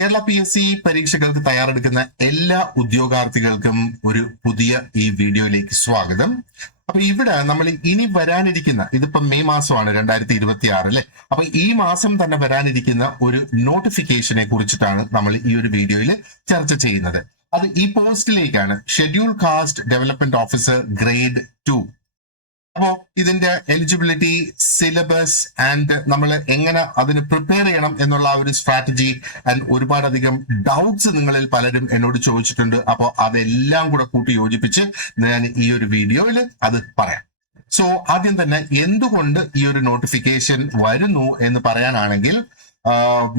Kerala PSC പരീക്ഷകൾക്ക് തയ്യാറെടുക്കുന്ന എല്ലാ ഉദ്യോഗാർത്ഥികൾക്കും ഒരു പുതിയ ഈ വീഡിയോയിലേക്ക് സ്വാഗതം. അപ്പൊ ഇവിടെ നമ്മൾ ഇനി വരാനിരിക്കുന്ന, ഇതിപ്പോ മെയ് മാസമാണ് 2026 അല്ലെ. അപ്പൊ ഈ മാസം തന്നെ വരാനിരിക്കുന്ന ഒരു നോട്ടിഫിക്കേഷനെ കുറിച്ചിട്ടാണ് നമ്മൾ ഈ ഒരു വീഡിയോയിൽ ചർച്ച ചെയ്യുന്നത്. അത് ഈ പോസ്റ്റിലേക്കാണ്, schedule caste development officer grade 2. അപ്പോ ഇതിന്റെ എലിജിബിലിറ്റി, സിലബസ് ആൻഡ് നമ്മൾ എങ്ങനെ അതിന് പ്രിപ്പയർ ചെയ്യണം എന്നുള്ള ആ ഒരു സ്ട്രാറ്റജി ആൻഡ് ഒരുപാടധികം ഡൗട്ട്സ് നിങ്ങളിൽ പലരും എന്നോട് ചോദിച്ചിട്ടുണ്ട്. അപ്പോൾ അതെല്ലാം കൂടെ കൂട്ടി യോജിപ്പിച്ച് ഞാൻ ഈ ഒരു വീഡിയോയിൽ അത് പറയാം. സോ ആദ്യം തന്നെ എന്തുകൊണ്ട് ഈ ഒരു നോട്ടിഫിക്കേഷൻ വരുന്നു എന്ന് പറയാനാണെങ്കിൽ,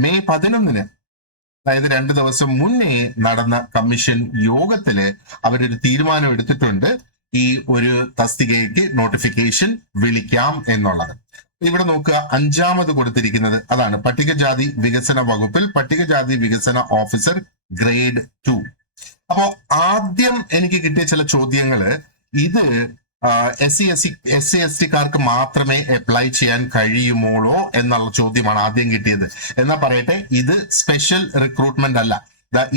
മെയ് 11-ന്, അതായത് 2 ദിവസം മുന്നേ നടന്ന കമ്മീഷൻ യോഗത്തില് അവരൊരു തീരുമാനം എടുത്തിട്ടുണ്ട്, ഈ ഒരു തസ്തികയ്ക്ക് നോട്ടിഫിക്കേഷൻ വിളിക്കാം എന്നുള്ളത്. ഇവിടെ നോക്കുക, 5ാമത് കൊടുത്തിരിക്കുന്നത് അതാണ്, പട്ടികജാതി വികസന വകുപ്പിൽ പട്ടികജാതി വികസന ഓഫീസർ ഗ്രേഡ് 2. അപ്പോ ആദ്യം എനിക്ക് കിട്ടിയ ചില ചോദ്യങ്ങള്, ഇത് SC/ST മാത്രമേ അപ്ലൈ ചെയ്യാൻ കഴിയുമോളോ എന്നുള്ള ചോദ്യമാണ് ആദ്യം കിട്ടിയത്. എന്നാ പറയട്ടെ, ഇത് സ്പെഷ്യൽ റിക്രൂട്ട്മെന്റ് അല്ല.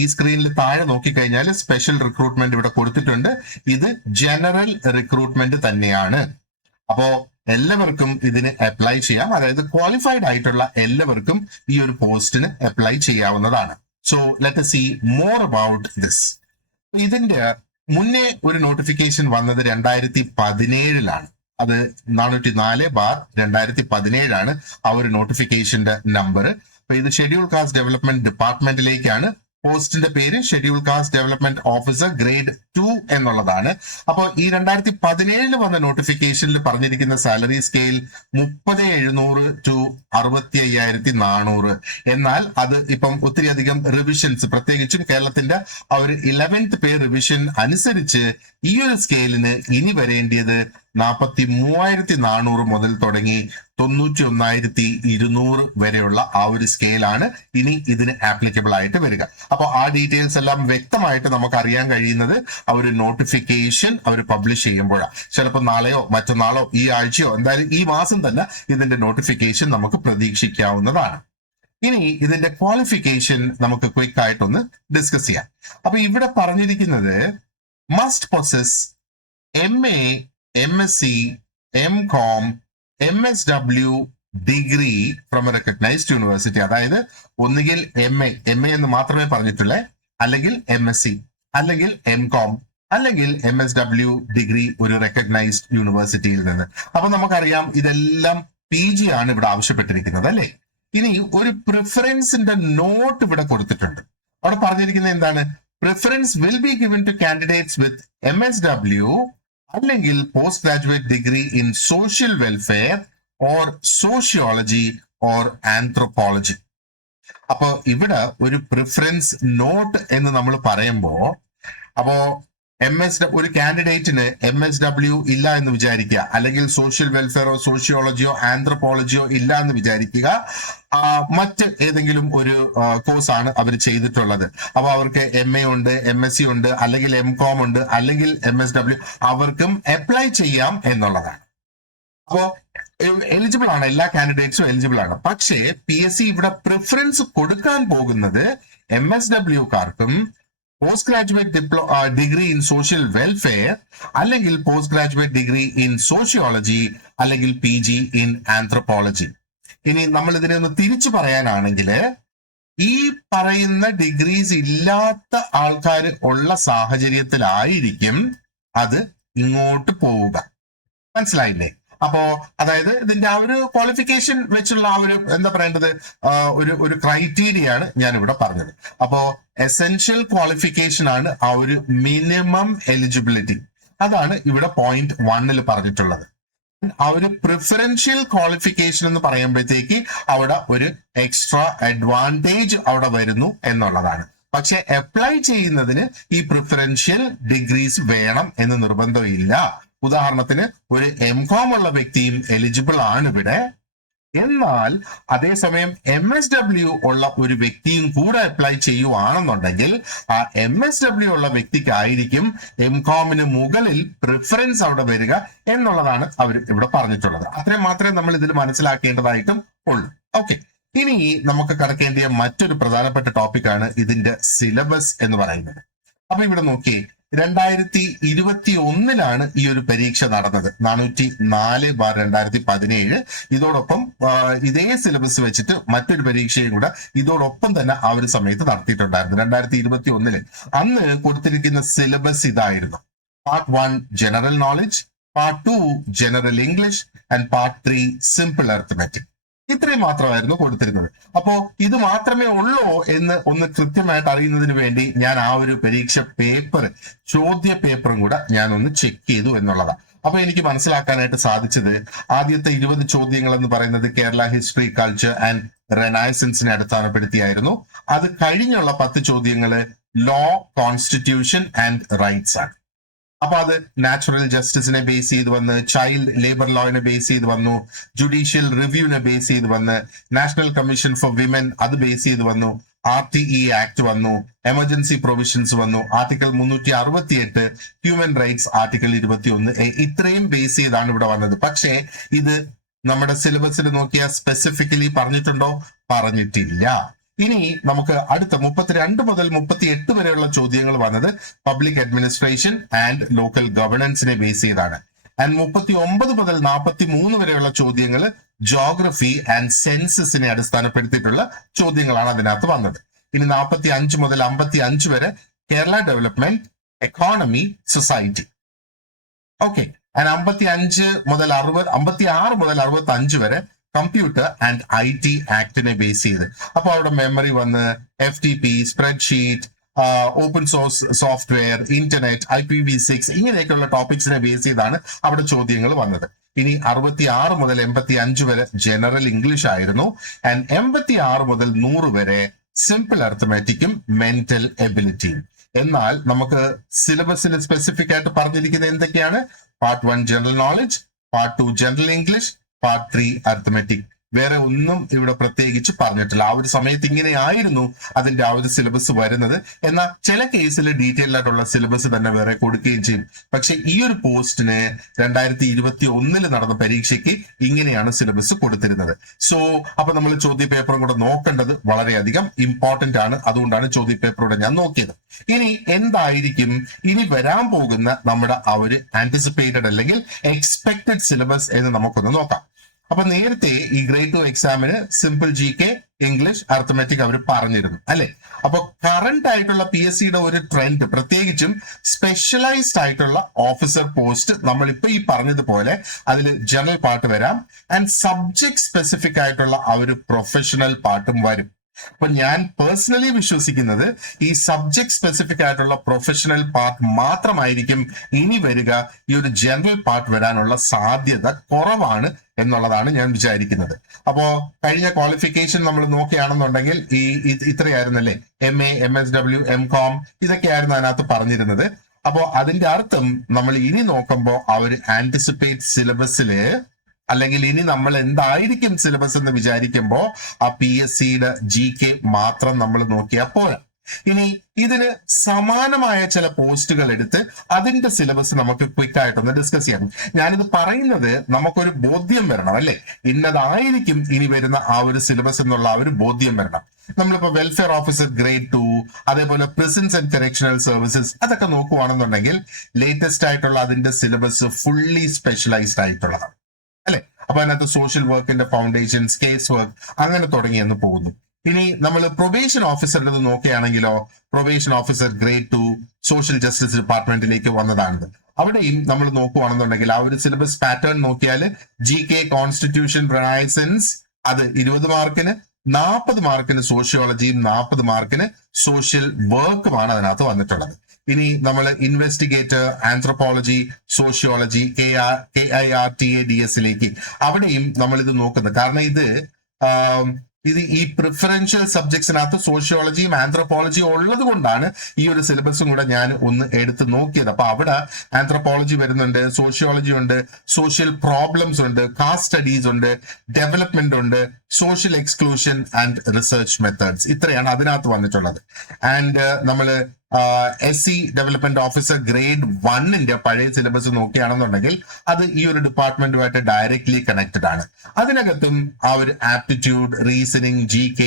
ഈ സ്ക്രീനിൽ താഴെ നോക്കിക്കഴിഞ്ഞാൽ സ്പെഷ്യൽ റിക്രൂട്ട്മെന്റ് ഇവിടെ കൊടുത്തിട്ടുണ്ട്. ഇത് ജനറൽ റിക്രൂട്ട്മെന്റ് തന്നെയാണ്. അപ്പോ എല്ലാവർക്കും ഇതിന് അപ്ലൈ ചെയ്യാം. അതായത് ക്വാളിഫൈഡ് ആയിട്ടുള്ള എല്ലാവർക്കും ഈ ഒരു പോസ്റ്റിന് അപ്ലൈ ചെയ്യാവുന്നതാണ്. So let us see more about this. ഇതിന്റെ മുന്നേ ഒരു നോട്ടിഫിക്കേഷൻ വന്നത് 2017-ലാണ്. അത് 404/2017 ആ ഒരു നോട്ടിഫിക്കേഷന്റെ നമ്പർ. അപ്പൊ ഇത് ഷെഡ്യൂൾ കാസ്റ്റ് ഡെവലപ്മെന്റ് ഡിപ്പാർട്ട്മെന്റിലേക്കാണ്. പോസ്റ്റിന്റെ പേര് schedule caste development officer grade 2 എന്നുള്ളതാണ്. അപ്പോൾ ഈ 2017 വന്ന നോട്ടിഫിക്കേഷനിൽ പറഞ്ഞിരിക്കുന്ന സാലറി സ്കെയിൽ 30,700 to 65,400. എന്നാൽ അത് ഇപ്പം ഒത്തിരി അധികം റിവിഷൻസ്, പ്രത്യേകിച്ചും കേരളത്തിന്റെ ആ ഒരു 11th പേ റിവിഷൻ അനുസരിച്ച് ഈ ഒരു സ്കെയിലിന് ഇനി വരേണ്ടിയത് 43,400 മുതൽ തുടങ്ങി 91,200 വരെയുള്ള ആ ഒരു സ്കെയിലാണ് ഇനി ഇതിന് ആപ്ലിക്കബിൾ ആയിട്ട് വരിക. അപ്പോൾ ആ ഡീറ്റെയിൽസ് എല്ലാം വ്യക്തമായിട്ട് നമുക്ക് അറിയാൻ കഴിയുന്നത് ആ ഒരു നോട്ടിഫിക്കേഷൻ അവർ പബ്ലിഷ് ചെയ്യുമ്പോഴാണ്. ചിലപ്പോൾ നാളെയോ മറ്റന്നാളോ ഈ ആഴ്ചയോ എന്തായാലും ഈ മാസം തന്നെ ഇതിന്റെ നോട്ടിഫിക്കേഷൻ നമുക്ക് പ്രതീക്ഷിക്കാവുന്നതാണ്. ഇനി ഇതിന്റെ ക്വാളിഫിക്കേഷൻ നമുക്ക് ക്വിക്ക് ആയിട്ടൊന്ന് ഡിസ്കസ് ചെയ്യാം. അപ്പൊ ഇവിടെ പറഞ്ഞിരിക്കുന്നത് must possess MA, MSc, MCom, MSW degree from A recognised university. അതായത് ഒന്നുകിൽ MA എന്ന് മാത്രമേ പറഞ്ഞിട്ടുള്ളേ, അല്ലെങ്കിൽ MSc, അല്ലെങ്കിൽ MCom, അല്ലെങ്കിൽ MSW ഡിഗ്രി ഒരു റെക്കഗ്നൈസ്ഡ് യൂണിവേഴ്സിറ്റിയിൽ നിന്ന്. അപ്പൊ നമുക്കറിയാം ഇതെല്ലാം PG ആണ് ഇവിടെ ആവശ്യപ്പെട്ടിരിക്കുന്നത് അല്ലെ. ഇനി ഒരു പ്രിഫറൻസിന്റെ നോട്ട് ഇവിടെ കൊടുത്തിട്ടുണ്ട്. അവിടെ പറഞ്ഞിരിക്കുന്നത് എന്താണ്? Preference will be given to candidates with MSW അല്ലെങ്കിൽ post graduate degree in social welfare or sociology or anthropology. അപ്പൊ ഇവിടെ ഒരു പ്രിഫറൻസ് നോട്ട് എന്ന് നമ്മൾ പറയുമ്പോ, അപ്പോ ഒരു കാൻഡിഡേറ്റിന് MSW ഇല്ല എന്ന് വിചാരിക്കുക, അല്ലെങ്കിൽ സോഷ്യൽ വെൽഫെയറോ സോഷ്യോളജിയോ ആന്ത്രോപോളജിയോ ഇല്ല എന്ന് വിചാരിക്കുക. മറ്റ് ഏതെങ്കിലും ഒരു കോഴ്സാണ് അവർ ചെയ്തിട്ടുള്ളത്. അപ്പൊ അവർക്ക് MA ഉണ്ട്, MSc ഉണ്ട്, അല്ലെങ്കിൽ MCom ഉണ്ട്, അല്ലെങ്കിൽ MSW, അവർക്കും അപ്ലൈ ചെയ്യാം എന്നുള്ളതാണ്. അപ്പോ എലിജിബിൾ ആണ്, എല്ലാ കാൻഡിഡേറ്റ്സും എലിജിബിൾ ആണ്. പക്ഷേ PSC ഇവിടെ പ്രിഫറൻസ് കൊടുക്കാൻ പോകുന്നത് MSW-കാർക്കും post graduate degree in social welfare, അല്ലെങ്കിൽ post graduate degree in sociology, അല്ലെങ്കിൽ PG ഇൻ ആന്ത്രോപോളജി. ഇനി നമ്മൾ ഇതിനെ ഒന്ന് തിരിച്ചു പറയാനാണെങ്കിൽ, ഈ പറയുന്ന ഡിഗ്രീസ് ഇല്ലാത്ത ആൾക്കാർ ഉള്ള സാഹചര്യത്തിലായിരിക്കും അത് ഇങ്ങോട്ട് പോവുക. മനസ്സിലായില്ലേ? അപ്പോ അതായത് ഇതിന്റെ ആ ഒരു ക്വാളിഫിക്കേഷൻ വെച്ചുള്ള ആ ഒരു എന്താ പറയേണ്ടത്, ഒരു ക്രൈറ്റീരിയ ആണ് ഞാൻ ഇവിടെ പറഞ്ഞത്. അപ്പോ എസെൻഷ്യൽ ക്വാളിഫിക്കേഷൻ ആണ് ആ ഒരു മിനിമം എലിജിബിലിറ്റി. അതാണ് ഇവിടെ point 1 പറഞ്ഞിട്ടുള്ളത്. ആ ഒരു പ്രിഫറൻഷ്യൽ ക്വാളിഫിക്കേഷൻ എന്ന് പറയുമ്പോഴത്തേക്ക് അവിടെ ഒരു എക്സ്ട്രാ അഡ്വാൻറ്റേജ് അവിടെ വരുന്നു എന്നുള്ളതാണ്. പക്ഷെ അപ്ലൈ ചെയ്യുന്നതിന് ഈ പ്രിഫറൻഷ്യൽ ഡിഗ്രീസ് വേണം എന്ന് നിർബന്ധമില്ല. ഉദാഹരണത്തിന് ഒരു MCom ഉള്ള വ്യക്തിയും എലിജിബിൾ ആണ് ഇവിടെ. എന്നാൽ അതേസമയം MSW ഉള്ള ഒരു വ്യക്തിയും കൂടെ അപ്ലൈ ചെയ്യുവാണെന്നുണ്ടെങ്കിൽ ആ MSW ഉള്ള വ്യക്തിക്കായിരിക്കും MComന് മുകളിൽ പ്രിഫറൻസ് അവിടെ വരിക എന്നുള്ളതാണ് അവർ ഇവിടെ പറഞ്ഞിട്ടുള്ളത്. അത്രയും മാത്രമേ നമ്മൾ ഇതിൽ മനസ്സിലാക്കേണ്ടതായിട്ടും ഉള്ളൂ. ഓക്കെ, ഇനി നമുക്ക് കടക്കേണ്ടിയ മറ്റൊരു പ്രധാനപ്പെട്ട ടോപ്പിക്കാണ് ഇതിന്റെ സിലബസ് എന്ന് പറയുന്നത്. അപ്പൊ ഇവിടെ നോക്കിയേ, 2021 ഈ ഒരു പരീക്ഷ നടന്നത്, 404/2017. ഇതോടൊപ്പം ഇതേ സിലബസ് വെച്ചിട്ട് മറ്റൊരു പരീക്ഷയും കൂടെ ഇതോടൊപ്പം തന്നെ ആ ഒരു സമയത്ത് നടത്തിയിട്ടുണ്ടായിരുന്നു 2021. അന്ന് കൊടുത്തിരിക്കുന്ന സിലബസ് ഇതായിരുന്നു: part 1 general knowledge, part 2 general English and part 3 simple arithmetic. ഇത്രയും മാത്രമായിരുന്നു കൊടുത്തിരുന്നത്. അപ്പോ ഇത് മാത്രമേ ഉള്ളൂ എന്ന് ഒന്ന് കൃത്യമായിട്ട് അറിയുന്നതിന് വേണ്ടി ഞാൻ ആ ഒരു പരീക്ഷ പേപ്പർ, ചോദ്യ പേപ്പറും കൂടെ ഞാൻ ഒന്ന് ചെക്ക് ചെയ്തു എന്നുള്ളതാണ്. അപ്പൊ എനിക്ക് മനസ്സിലാക്കാനായിട്ട് സാധിച്ചത്, ആദ്യത്തെ 20 ചോദ്യങ്ങൾ എന്ന് പറയുന്നത് കേരള ഹിസ്റ്ററി, കൾച്ചർ ആൻഡ് റെനൈസൻസിനെ അടിസ്ഥാനപ്പെടുത്തിയായിരുന്നു. അത് കഴിഞ്ഞുള്ള 10 ചോദ്യങ്ങള് ലോ, കോൺസ്റ്റിറ്റ്യൂഷൻ ആൻഡ് റൈറ്റ്സ് ആണ്. അപ്പൊ അത് നാച്ചുറൽ ജസ്റ്റിസിനെ ബേസ് ചെയ്ത് വന്ന്, ചൈൽഡ് ലേബർ ലോയിനെ ബേസ് ചെയ്ത് വന്നു, ജുഡീഷ്യൽ റിവ്യൂവിനെ ബേസ് ചെയ്ത് വന്ന്, നാഷണൽ കമ്മീഷൻ ഫോർ വിമൻ അത് ബേസ് ചെയ്ത് വന്നു, RTE ആക്ട് വന്നു, എമർജൻസി പ്രൊവിഷൻസ് വന്നു, ആർട്ടിക്കിൾ 368, ഹ്യൂമൻ റൈറ്റ്സ് ആർട്ടിക്കിൾ 21. ഇത്രയും ബേസ് ചെയ്താണ് ഇവിടെ വന്നത്. പക്ഷേ ഇത് നമ്മുടെ സിലബസിൽ നോക്കിയാൽ സ്പെസിഫിക്കലി പറഞ്ഞിട്ടുണ്ടോ? പറഞ്ഞിട്ടില്ല. ഇനി നമുക്ക് അടുത്ത 32 മുതൽ 38 വരെയുള്ള ചോദ്യങ്ങൾ വന്നത് പബ്ലിക് അഡ്മിനിസ്ട്രേഷൻ ആൻഡ് ലോക്കൽ ഗവർണൻസിനെ ബേസ് ചെയ്താണ്. ആൻഡ് 39 മുതൽ 43 വരെയുള്ള ചോദ്യങ്ങൾ ജോഗ്രഫി ആൻഡ് സെൻസസിനെ അടിസ്ഥാനപ്പെടുത്തിയിട്ടുള്ള ചോദ്യങ്ങളാണ് അതിനകത്ത് വന്നത്. ഇനി 45 മുതൽ 55 വരെ Kerala development, economy, society. Okay. And 56 മുതൽ 65 വരെ കമ്പ്യൂട്ടർ ആൻഡ് IT ആക്ടിനെ ബേസ് ചെയ്ത്. അപ്പൊ അവിടെ മെമ്മറി വന്ന്, FTP, spreadsheet, open source software, internet, IPv6 ഇങ്ങനെയൊക്കെയുള്ള ടോപ്പിക്സിനെ ബേസ് ചെയ്താണ് അവിടെ ചോദ്യങ്ങൾ വന്നത്. ഇനി 66 മുതൽ 85 വരെ ജനറൽ ഇംഗ്ലീഷ് ആയിരുന്നു. ആൻഡ് 86 മുതൽ 100 വരെ സിമ്പിൾ അരിത്മെറ്റിക്കും മെന്റൽ എബിലിറ്റിയും. എന്നാൽ നമുക്ക് സിലബസിൽ സ്പെസിഫിക് ആയിട്ട് പറഞ്ഞിരിക്കുന്നത് എന്തൊക്കെയാണ്? Part 1 general knowledge, part 2 general English, part 3 arithmetic. വേറെ ഒന്നും ഇവിടെ പ്രത്യേകിച്ച് പറഞ്ഞിട്ടില്ല. ആ ഒരു സമയത്ത് ഇങ്ങനെയായിരുന്നു അതിന്റെ ആ ഒരു സിലബസ് വരുന്നത്. എന്നാൽ ചില കേസിൽ ഡീറ്റെയിൽ ആയിട്ടുള്ള സിലബസ് തന്നെ വേറെ കൊടുക്കുകയും ചെയ്യും. പക്ഷെ ഈ ഒരു പോസ്റ്റിന് 2021 നടന്ന പരീക്ഷയ്ക്ക് ഇങ്ങനെയാണ് സിലബസ് കൊടുത്തിരുന്നത്. സോ അപ്പൊ നമ്മൾ ചോദ്യ പേപ്പറും കൂടെ നോക്കേണ്ടത് വളരെയധികം ഇമ്പോർട്ടന്റ് ആണ്. അതുകൊണ്ടാണ് ചോദ്യ പേപ്പറൂടെ ഞാൻ നോക്കിയത്. ഇനി എന്തായിരിക്കും ഇനി വരാൻ പോകുന്ന നമ്മുടെ ആ ഒരു ആന്റിസിപ്പേറ്റഡ് അല്ലെങ്കിൽ എക്സ്പെക്ടഡ് സിലബസ് എന്ന് നമുക്കൊന്ന് നോക്കാം. അപ്പൊ നേരത്തെ ഈ ഗ്രേഡ് 2 എക്സാമിന് സിമ്പിൾ GK, ഇംഗ്ലീഷ്, അരിത്മെറ്റിക് അവർ പറഞ്ഞിരുന്നു അല്ലെ. അപ്പൊ കറന്റ് ആയിട്ടുള്ള PSCയുടെ ഒരു ട്രെൻഡ്, പ്രത്യേകിച്ചും സ്പെഷ്യലൈസ്ഡ് ആയിട്ടുള്ള ഓഫീസർ പോസ്റ്റ്, നമ്മളിപ്പോ ഈ പറഞ്ഞതുപോലെ അതിൽ ജനറൽ പാർട്ട് വരാം, ആൻഡ് സബ്ജക്ട് സ്പെസിഫിക് ആയിട്ടുള്ള ആ ഒരു പ്രൊഫഷണൽ പാർട്ടും വരും. അപ്പൊ ഞാൻ പേഴ്സണലി വിശ്വസിക്കുന്നത് ഈ സബ്ജക്ട് സ്പെസിഫിക് ആയിട്ടുള്ള പ്രൊഫഷണൽ പാർട്ട് മാത്രമായിരിക്കും ഇനി വരിക. ഈ ഒരു ജനറൽ പാർട്ട് വരാനുള്ള സാധ്യത കുറവാണ് എന്നുള്ളതാണ് ഞാൻ വിചാരിക്കുന്നത്. അപ്പോ കഴിഞ്ഞ ക്വാളിഫിക്കേഷൻ നമ്മൾ നോക്കുകയാണെന്നുണ്ടെങ്കിൽ ഇത്രയായിരുന്നല്ലേ, MA, MSW, MCOM ഇതൊക്കെയായിരുന്നു അതിനകത്ത് പറഞ്ഞിരുന്നത്. അപ്പോ അതിന്റെ അർത്ഥം നമ്മൾ ഇനി നോക്കുമ്പോൾ ആ ഒരു ആന്റിസിപ്പേറ്റ് സിലബസില്, അല്ലെങ്കിൽ ഇനി നമ്മൾ എന്തായിരിക്കും സിലബസ് എന്ന് വിചാരിക്കുമ്പോൾ ആ PSCയുടെ GK മാത്രം നമ്മൾ നോക്കിയാൽ പോരാ. ഇനി ഇതിന് സമാനമായ ചില പോസ്റ്റുകൾ എടുത്ത് അതിന്റെ സിലബസ് നമുക്ക് ക്വിക്ക് ആയിട്ടൊന്ന് ഡിസ്കസ് ചെയ്യാം. ഞാനിത് പറയുന്നത് നമുക്കൊരു ബോധ്യം വരണം അല്ലെ, ഇന്നതായിരിക്കും ഇനി വരുന്ന ആ ഒരു സിലബസ് എന്നുള്ള ആ ഒരു ബോധ്യം വരണം. നമ്മളിപ്പോ വെൽഫെയർ ഓഫീസർ ഗ്രേഡ് 2, അതേപോലെ പ്രിസൺസ് ആൻഡ് കറക്ഷണൽ സർവീസസ് അതൊക്കെ നോക്കുവാണെന്നുണ്ടെങ്കിൽ ലേറ്റസ്റ്റ് ആയിട്ടുള്ള അതിന്റെ സിലബസ് ഫുള്ളി സ്പെഷ്യലൈസ്ഡ് ആയിട്ടുള്ളതാണ് അല്ലെ. അപ്പൊ അതിനകത്ത് സോഷ്യൽ വർക്കിന്റെ ഫൗണ്ടേഷൻസ്, കേസ് വർക്ക് അങ്ങനെ തുടങ്ങിയെന്ന് പോകുന്നു. ഇനി നമ്മൾ പ്രൊബേഷൻ ഓഫീസറുടെ നോക്കുകയാണെങ്കിലോ, probation officer grade 2 social justice ഡിപ്പാർട്ട്മെന്റിലേക്ക് വന്നതാണിത്. അവിടെയും നമ്മൾ നോക്കുവാണെന്നുണ്ടെങ്കിൽ ആ ഒരു സിലബസ് പാറ്റേൺ നോക്കിയാൽ GK, കോൺസ്റ്റിറ്റ്യൂഷൻ, റെനൈസൻസ് അത് 20 മാർക്കിന്, 40 മാർക്കിന് സോഷ്യോളജിയും 40 മാർക്കിന് സോഷ്യൽ വർക്കുമാണ് അതിനകത്ത് വന്നിട്ടുള്ളത്. ഇനി നമ്മൾ ഇൻവെസ്റ്റിഗേറ്റർ, ആന്ത്രോപോളജി, സോഷ്യോളജി, KIRTADS അവിടെയും നമ്മൾ ഇത് നോക്കുന്നത്. കാരണം ഇത് ഈ പ്രിഫറൻഷ്യൽ സബ്ജക്ട്സിനകത്ത് സോഷ്യോളജിയും ആന്ത്രോപോളജിയും ഉള്ളത് കൊണ്ടാണ് ഈ ഒരു സിലബസും കൂടെ ഞാൻ ഒന്ന് എടുത്ത് നോക്കിയത്. അപ്പൊ അവിടെ ആന്ത്രോപോളജി വരുന്നുണ്ട്, സോഷ്യോളജി ഉണ്ട്, സോഷ്യൽ പ്രോബ്ലംസ് ഉണ്ട്, കാസ്റ്റ് സ്റ്റഡീസ് ഉണ്ട്, ഡെവലപ്മെന്റ് ഉണ്ട്, social exclusion and research methods. ഇത്രയാണ് അതിനകത്ത് വന്നിട്ടുള്ളത്. ആൻഡ് നമ്മൾ SC ഡെവലപ്മെന്റ് ഓഫീസർ ഗ്രേഡ് 1 പഴയ സിലബസ് നോക്കുകയാണെന്നുണ്ടെങ്കിൽ അത് ഈ ഒരു ഡിപ്പാർട്ട്മെന്റുമായിട്ട് ഡയറക്ട്ലി കണക്റ്റഡ് ആണ്. അതിനകത്തും ആ ഒരു aptitude, reasoning, GK,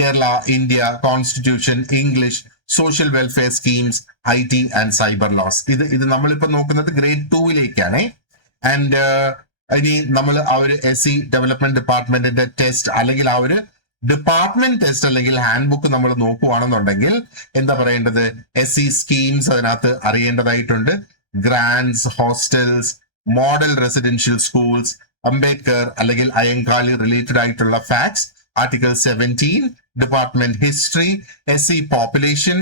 Kerala, India, constitution, English, social welfare schemes, IT and cyber laws, ഇത് നമ്മളിപ്പോ നോക്കുന്നത് ഗ്രേഡ് 2 ആൻഡ് ഇനി നമ്മൾ ആ ഒരു SC ഡെവലപ്മെന്റ് ഡിപ്പാർട്ട്മെന്റിന്റെ ടെസ്റ്റ് അല്ലെങ്കിൽ ആ ഒരു ഡിപ്പാർട്ട്മെന്റ് ടെസ്റ്റ് അല്ലെങ്കിൽ ഹാൻഡ് ബുക്ക് നമ്മൾ നോക്കുകയാണെന്നുണ്ടെങ്കിൽ എന്താ പറയേണ്ടത്, SC സ്കീംസ് അതിനകത്ത് അറിയേണ്ടതായിട്ടുണ്ട്. Grants, hostels, model residential schools, Ambedkar അല്ലെങ്കിൽ അയ്യങ്കാളി റിലേറ്റഡ് ആയിട്ടുള്ള facts, article 17, department history, SC population,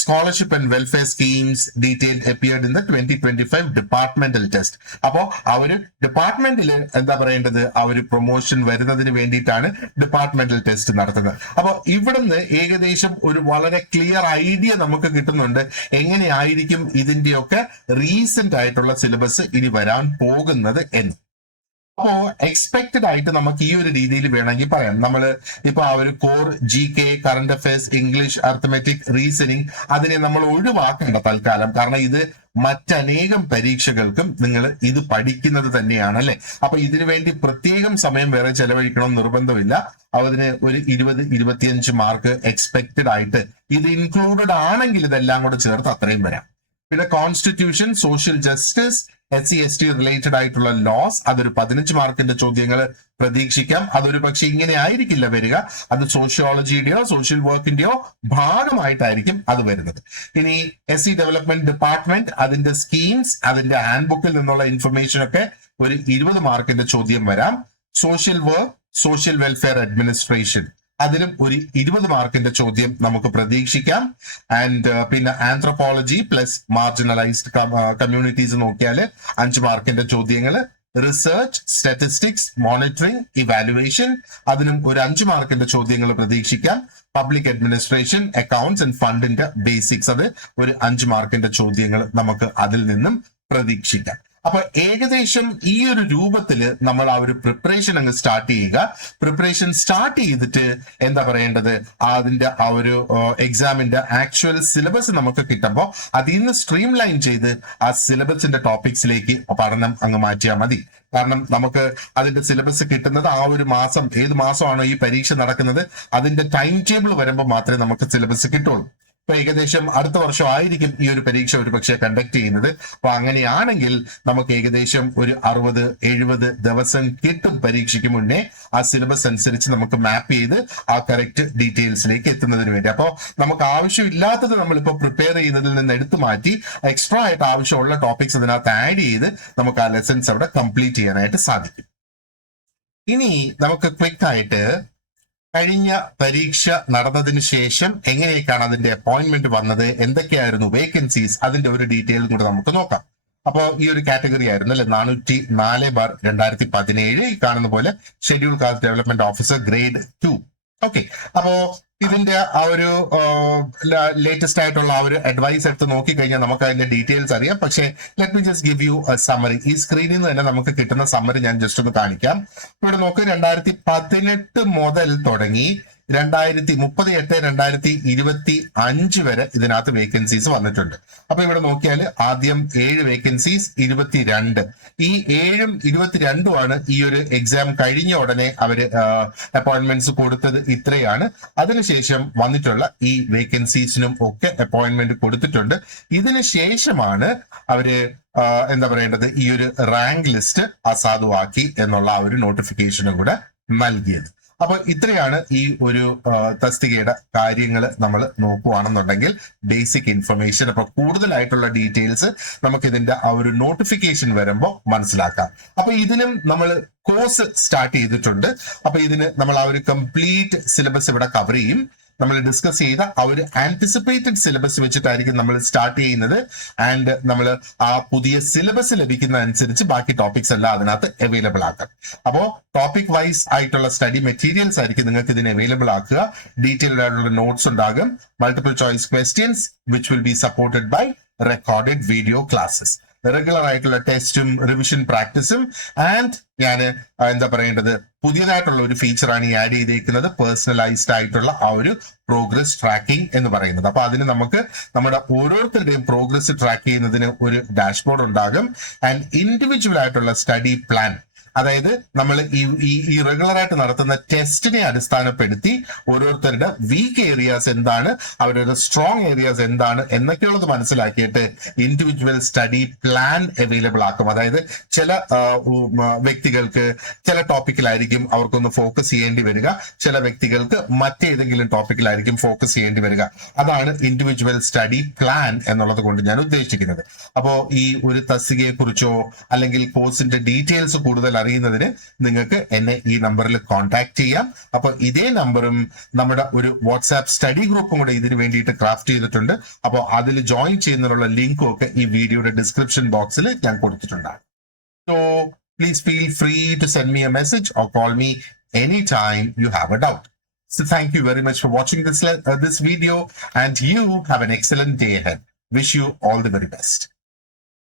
scholarship and welfare schemes detailed appeared in the 2025 departmental test. അപ്പോ ആ ഒരു ഡിപ്പാർട്ട്മെന്റിൽ എന്താ പറയേണ്ടത്, ആ ഒരു പ്രൊമോഷൻ വരുന്നതിന് വേണ്ടിയിട്ടാണ് ഡിപ്പാർട്ട്മെന്റൽ ടെസ്റ്റ് നടത്തുന്നത്. അപ്പൊ ഇവിടുന്ന് ഏകദേശം ഒരു വളരെ ക്ലിയർ ഐഡിയ നമുക്ക് കിട്ടുന്നുണ്ട് എങ്ങനെയായിരിക്കും ഇതിന്റെയൊക്കെ റീസെന്റ് ആയിട്ടുള്ള സിലബസ് ഇനി വരാൻ പോകുന്നത് എന്ന്. അപ്പോ എക്സ്പെക്റ്റഡ് ആയിട്ട് നമുക്ക് ഈ ഒരു രീതിയിൽ വേണമെങ്കിൽ പറയാം. നമ്മൾ ഇപ്പൊ ആ ഒരു core GK, current affairs, English, arithmetic, reasoning അതിനെ നമ്മൾ ഒഴിവാക്കേണ്ട തൽക്കാലം. കാരണം ഇത് മറ്റനേകം പരീക്ഷകൾക്കും നിങ്ങൾ ഇത് പഠിക്കുന്നത് തന്നെയാണ് അല്ലെ. അപ്പൊ ഇതിനു വേണ്ടി പ്രത്യേകം സമയം വേറെ ചെലവഴിക്കണം നിർബന്ധമില്ല. അതിന് ഒരു 20-25 മാർക്ക് എക്സ്പെക്റ്റഡ് ആയിട്ട് ഇത് ഇൻക്ലൂഡഡ് ആണെങ്കിൽ ഇതെല്ലാം കൂടെ ചേർത്ത് അത്രയും വരാം. പിന്നെ constitution, social justice, SC/ST related ആയിട്ടുള്ള ലോസ്, അതൊരു 15 മാർക്കിന്റെ ചോദ്യങ്ങൾ പ്രതീക്ഷിക്കാം. അതൊരു പക്ഷെ ഇങ്ങനെ ആയിരിക്കില്ല വരിക, അത് സോഷ്യോളജിയുടെയോ സോഷ്യൽ വർക്കിന്റെയോ ഭാഗമായിട്ടായിരിക്കും അത് വരുന്നത്. ഇനി SC ഡെവലപ്മെന്റ് ഡിപ്പാർട്ട്മെന്റ്, അതിന്റെ സ്കീംസ്, അതിന്റെ ഹാൻഡ് ബുക്കിൽ നിന്നുള്ള ഇൻഫർമേഷൻ ഒക്കെ ഒരു 20 മാർക്കിന്റെ ചോദ്യം വരാം. Social work, social welfare administration, അതിലും ഒരു 20 മാർക്കിന്റെ ചോദ്യം നമുക്ക് പ്രതീക്ഷിക്കാം. ആൻഡ് പിന്നെ ആന്ത്രോപോളജി പ്ലസ് മാർജിനലൈസ്ഡ് കമ്മ്യൂണിറ്റീസ് നോക്കിയാൽ 5 മാർക്കിന്റെ ചോദ്യങ്ങൾ. റിസർച്ച്, സ്റ്റാറ്റിസ്റ്റിക്സ്, മോണിറ്ററിംഗ്, ഇവാലുവേഷൻ, അതിനും ഒരു 5 മാർക്കിന്റെ ചോദ്യങ്ങൾ പ്രതീക്ഷിക്കാം. പബ്ലിക് അഡ്മിനിസ്ട്രേഷൻ, അക്കൗണ്ട്സ് ആൻഡ് ഫണ്ടിന്റെ ബേസിക്സ്, അത് ഒരു 5 മാർക്കിന്റെ ചോദ്യങ്ങൾ നമുക്ക് അതിൽ നിന്നും പ്രതീക്ഷിക്കാം. അപ്പൊ ഏകദേശം ഈ ഒരു രൂപത്തിൽ നമ്മൾ ആ ഒരു പ്രിപ്പറേഷൻ അങ്ങ് സ്റ്റാർട്ട് ചെയ്യുക. പ്രിപ്പറേഷൻ സ്റ്റാർട്ട് ചെയ്തിട്ട് എന്താ പറയേണ്ടത്, അതിന്റെ ആ ഒരു എക്സാമിന്റെ ആക്ച്വൽ സിലബസ് നമുക്ക് കിട്ടുമ്പോൾ അതിൽ നിന്ന് സ്ട്രീം ലൈൻ ചെയ്ത് ആ സിലബസിന്റെ ടോപ്പിക്സിലേക്ക് പഠനം അങ്ങ് മാറ്റിയാൽ മതി. കാരണം നമുക്ക് അതിന്റെ സിലബസ് കിട്ടുന്നത് ആ ഒരു മാസം, ഏത് മാസമാണോ ഈ പരീക്ഷ നടക്കുന്നത് അതിന്റെ ടൈം ടേബിൾ വരുമ്പോൾ മാത്രമേ നമുക്ക് സിലബസ് കിട്ടുള്ളൂ. ഇപ്പൊ ഏകദേശം അടുത്ത വർഷം ആയിരിക്കും ഈ ഒരു പരീക്ഷ ഒരു പക്ഷേ കണ്ടക്ട് ചെയ്യുന്നത്. അപ്പൊ അങ്ങനെയാണെങ്കിൽ നമുക്ക് ഏകദേശം ഒരു 60-70 ദിവസം കിട്ടും പരീക്ഷയ്ക്ക് മുന്നേ ആ സിലബസ് അനുസരിച്ച് നമുക്ക് മാപ്പ് ചെയ്ത് ആ കറക്റ്റ് ഡീറ്റെയിൽസിലേക്ക് എത്തുന്നതിന് വേണ്ടി. അപ്പോൾ നമുക്ക് ആവശ്യമില്ലാത്തത് നമ്മളിപ്പോൾ പ്രിപ്പയർ ചെയ്യുന്നതിൽ നിന്ന് എടുത്തു മാറ്റി എക്സ്ട്രാ ആയിട്ട് ആവശ്യമുള്ള ടോപ്പിക്സ് അതിനകത്ത് ആഡ് ചെയ്ത് നമുക്ക് ആ ലെസൺസ് അവിടെ കംപ്ലീറ്റ് ചെയ്യാനായിട്ട് സാധിക്കും. ഇനി നമുക്ക് ക്വിക്ക് ആയിട്ട് കഴിഞ്ഞ പരീക്ഷ നടന്നതിന് ശേഷം എങ്ങനെയൊക്കെയാണ് അതിന്റെ അപ്പോയിന്റ്മെന്റ് വന്നത്, എന്തൊക്കെയായിരുന്നു വേക്കൻസീസ്, അതിന്റെ ഒരു ഡീറ്റെയിൽ കൂടെ നമുക്ക് നോക്കാം. അപ്പോൾ ഈ ഒരു കാറ്റഗറി ആയിരുന്നു അല്ലെ 404/2017 ഈ കാണുന്ന പോലെ schedule caste development officer grade 2. Okay, അപ്പോ ഇതിന്റെ ആ ഒരു ലേറ്റസ്റ്റ് ആയിട്ടുള്ള ആ ഒരു അഡ്വൈസ് എടുത്ത് നോക്കിക്കഴിഞ്ഞാൽ നമുക്ക് അതിന്റെ ഡീറ്റെയിൽസ് അറിയാം. പക്ഷേ let me just give you A summary. ഈ സ്ക്രീനിൽ നിന്ന് തന്നെ നമുക്ക് കിട്ടുന്ന സമ്മറി ഞാൻ ജസ്റ്റ് ഒന്ന് കാണിക്കാം. ഇവിടെ നോക്ക്, 2018 മുതൽ തുടങ്ങി 2038-2025 വരെ ഇതിനകത്ത് വേക്കൻസീസ് വന്നിട്ടുണ്ട്. അപ്പൊ ഇവിടെ നോക്കിയാൽ ആദ്യം 7 വേക്കൻസീസ്, 22. ഈ 7ഉം 22ഉമാണ് ഈ ഒരു എക്സാം കഴിഞ്ഞ ഉടനെ അവര് അപ്പോയിന്റ്മെന്റ്സ് കൊടുത്തത് ഇത്രയാണ്. അതിനുശേഷം വന്നിട്ടുള്ള ഈ വേക്കൻസീസിനും ഒക്കെ അപ്പോയിന്റ്മെന്റ് കൊടുത്തിട്ടുണ്ട്. ഇതിന് ശേഷമാണ് അവര് എന്താ പറയേണ്ടത്, ഈ ഒരു റാങ്ക് ലിസ്റ്റ് അസാധുവാക്കി എന്നുള്ള ആ ഒരു നോട്ടിഫിക്കേഷനും കൂടെ നൽകിയത്. അപ്പൊ ഇത്രയാണ് ഈ ഒരു തസ്തികയുടെ കാര്യങ്ങൾ നമ്മൾ നോക്കുകയാണെന്നുണ്ടെങ്കിൽ ബേസിക് ഇൻഫർമേഷൻ. അപ്പൊ കൂടുതലായിട്ടുള്ള ഡീറ്റെയിൽസ് നമുക്ക് ഇതിന്റെ ആ ഒരു നോട്ടിഫിക്കേഷൻ വരുമ്പോൾ മനസ്സിലാക്കാം. അപ്പൊ ഇതിനും നമ്മൾ കോഴ്സ് സ്റ്റാർട്ട് ചെയ്തിട്ടുണ്ട്. അപ്പൊ ഇതിന് നമ്മൾ ആ ഒരു കംപ്ലീറ്റ് സിലബസ് ഇവിടെ കവർ ചെയ്യും. നമ്മൾ ഡിസ്കസ് ചെയ്ത ആ ഒരു ആന്റിസിപ്പേറ്റഡ് സിലബസ് വെച്ചിട്ടായിരിക്കും നമ്മൾ സ്റ്റാർട്ട് ചെയ്യുന്നത്. ആൻഡ് നമ്മൾ ആ പുതിയ സിലബസ് ലഭിക്കുന്ന അനുസരിച്ച് ബാക്കി ടോപ്പിക്സ് എല്ലാം അതിനകത്ത് അവൈലബിൾ ആക്കാം. അപ്പോൾ ടോപ്പിക് വൈസ് ആയിട്ടുള്ള സ്റ്റഡി മെറ്റീരിയൽസ് ആയിരിക്കും നിങ്ങൾക്ക് ഇതിന് അവൈലബിൾ ആക്കുക. ഡീറ്റെയിൽഡ് ആയിട്ടുള്ള നോട്ട്സ് ഉണ്ടാകും, multiple choice questions which will be supported by recorded video classes. Regular ആയിട്ടുള്ള ടെസ്റ്റും റിവിഷൻ പ്രാക്ടീസും ആൻഡ് ഞാൻ എന്താ പറയേണ്ടത്, പുതിയതായിട്ടുള്ള ഒരു ഫീച്ചറാണ് ഈ ആഡ് ചെയ്തേക്കുന്നത്, പേഴ്സണലൈസ്ഡ് ആയിട്ടുള്ള ആ ഒരു പ്രോഗ്രസ് ട്രാക്കിംഗ് എന്ന് പറയുന്നത്. അപ്പൊ അതിന് നമുക്ക് നമ്മുടെ ഓരോരുത്തരുടെയും പ്രോഗ്രസ് ട്രാക്ക് ചെയ്യുന്നതിന് ഒരു ഡാഷ്ബോർഡ് ഉണ്ടാകും ആൻഡ് ഇൻഡിവിജ്വൽ ആയിട്ടുള്ള സ്റ്റഡി പ്ലാൻ. അതായത് നമ്മൾ ഈ റെഗുലർ ആയിട്ട് നടത്തുന്ന ടെസ്റ്റിനെ അടിസ്ഥാനപ്പെടുത്തി ഓരോരുത്തരുടെ വീക്ക് ഏരിയാസ് എന്താണ്, അവരുടെ സ്ട്രോങ് ഏരിയാസ് എന്താണ് എന്നൊക്കെയുള്ളത് മനസ്സിലാക്കിയിട്ട് ഇൻഡിവിജ്വൽ സ്റ്റഡി പ്ലാൻ അവൈലബിൾ ആക്കും. അതായത് ചില വ്യക്തികൾക്ക് ചില ടോപ്പിക്കിലായിരിക്കും അവർക്കൊന്ന് ഫോക്കസ് ചെയ്യേണ്ടി വരിക, ചില വ്യക്തികൾക്ക് മറ്റേതെങ്കിലും ടോപ്പിക്കിലായിരിക്കും ഫോക്കസ് ചെയ്യേണ്ടി വരിക. അതാണ് ഇൻഡിവിജ്വൽ സ്റ്റഡി പ്ലാൻ എന്നുള്ളത് കൊണ്ട് ഞാൻ ഉദ്ദേശിക്കുന്നത്. അപ്പോ ഈ ഒരു തസ്തികയെ കുറിച്ചോ അല്ലെങ്കിൽ കോഴ്സിന്റെ ഡീറ്റെയിൽസ് കൂടുതൽ അറിയുന്നതിന് നിങ്ങൾക്ക് എന്നെ ഈ നമ്പറിൽ കോൺടാക്ട് ചെയ്യാം. അപ്പൊ ഇതേ നമ്പറും നമ്മുടെ ഒരു വാട്സാപ്പ് സ്റ്റഡി ഗ്രൂപ്പും കൂടെ ഇതിന് വേണ്ടിയിട്ട് ക്രാഫ്റ്റ് ചെയ്തിട്ടുണ്ട്. അപ്പോൾ അതിൽ ജോയിൻ ചെയ്യുന്നതിനുള്ള ലിങ്കും ഒക്കെ ഈ വീഡിയോയുടെ ഡിസ്ക്രിപ്ഷൻ ബോക്സിൽ ഞാൻ കൊടുത്തിട്ടുണ്ടാകും. So please feel free to send me a message or call me any time you have a doubt. So thank you very much for watching this video and you have an excellent day ahead. Wish you all the very best.